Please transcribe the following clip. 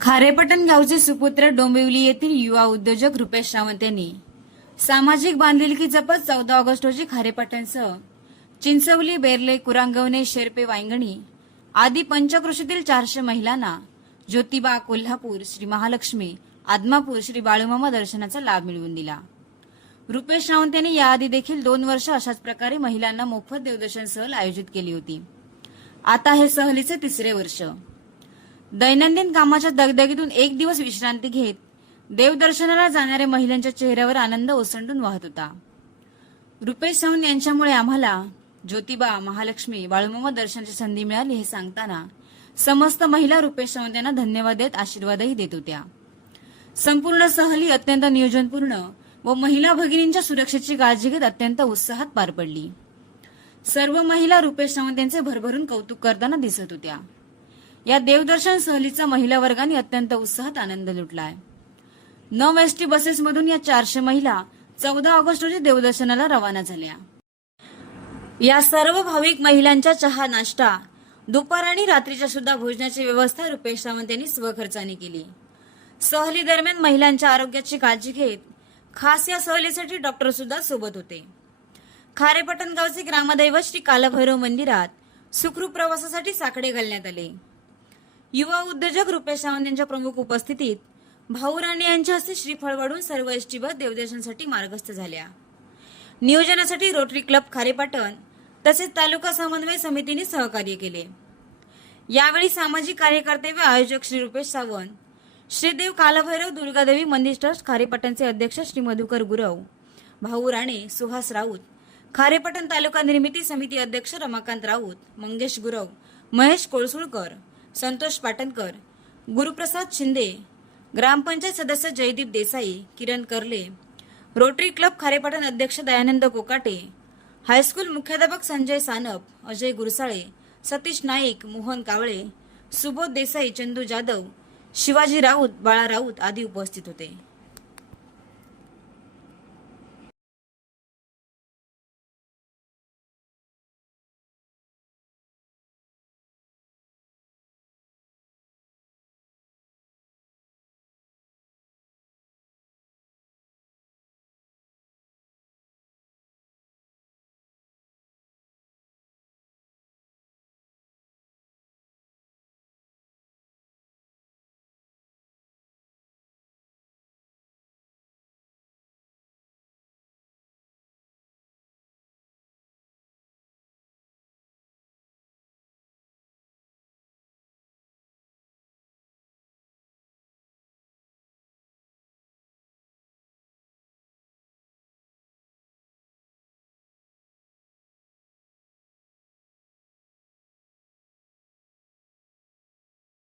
खारेपटण गावचे सुपुत्र डोंबिवली येथील युवा उद्योजक रुपेश सावंत यांनी सामाजिक बांधिलकी जपत चौदा ऑगस्ट रोजी खारेपटणसह चिंचवली बेर्ले कुरांगवणे शेरपे वांगणी आदी पंचक्रोशीतील चारशे महिलांना ज्योतिबा कोल्हापूर श्री महालक्ष्मी आदमापूर श्री बाळूमामा दर्शनाचा लाभ मिळवून दिला. रुपेश सावंत यांनी याआधी देखील दोन वर्ष अशाच प्रकारे महिलांना मोफत देवदर्शन सहल आयोजित केली होती. आता हे सहलीचे तिसरे वर्ष. दैनंदिन कामाच्या दगदगीतून एक दिवस विश्रांती घेत देवदर्शनाला जाणाऱ्या महिलांच्या चेहऱ्यावर आनंद ओसंडून वाहत होता. रुपेश सावंत यांच्यामुळे आम्हाला ज्योतिबा महालक्ष्मी बाळूमामा दर्शनाची संधी मिळाली हे सांगताना समस्त महिला रुपेश सावंत यांना धन्यवाद देत आशीर्वादही देत होत्या. संपूर्ण सहली अत्यंत नियोजनपूर्ण व महिला भगिनींच्या सुरक्षेची काळजी घेत अत्यंत उत्साहात पार पडली. सर्व महिला रुपेश सावंत यांचे भरभरून कौतुक करताना दिसत होत्या. या देवदर्शन सहलीचा महिला वर्गाने अत्यंत उत्साहात आनंद लुटला आहे नव एसटी बसेसमधून या चारशे महिला चौदा ऑगस्ट रोजी देवदर्शनाला रवाना झाल्या. या सर्व भाविक महिलांच्या चहा नाश्ता दुपार आणि रात्रीच्या सुद्धा भोजनाची व्यवस्था रुपेश सावंत यांनी स्वखर्चाने केली. सहली दरम्यान महिलांच्या आरोग्याची काळजी घेत खास या सहलीसाठी डॉक्टर सुद्धा सोबत होते. खारेपटण गावचे ग्रामदैवत श्री कालभैरव मंदिरात सुखरूप प्रवासासाठी साकडे घालण्यात आले. युवा उद्योजक रुपेश सावंत यांच्या प्रमुख उपस्थितीत भाऊ राणे यांच्या हस्ते श्रीफळ वाढून सर्व एसटी बस देवदर्शनासाठी मार्गस्थ झाल्या. नियोजनासाठी रोटरी क्लब खारेपाटण तसेच तालुका समन्वय समितीने सहकार्य केले. यावेळी सामाजिक कार्यकर्ते व आयोजक श्री रुपेश सावंत श्रीदेव कालभैरव दुर्गादेवी मंदिर ट्रस्ट खारेपाटणचे अध्यक्ष श्री मधुकर गुरव भाऊ राणे सुहास राऊत खारेपाटण तालुका निर्मिती समिती अध्यक्ष रमाकांत राऊत मंगेश गुरव महेश कोळसुळकर संतोष पाटणकर गुरुप्रसाद शिंदे ग्रामपंचायत सदस्य जयदीप देसाई किरण कर्ले रोटरी क्लब खारेपाटण अध्यक्ष दयानंद कोकाटे हायस्कूल मुख्याध्यापक संजय सानप अजय गुरसाळे सतीश नाईक मोहन कावळे सुबोध देसाई चंदू जाधव शिवाजी राऊत बाळा राऊत आदी उपस्थित होते.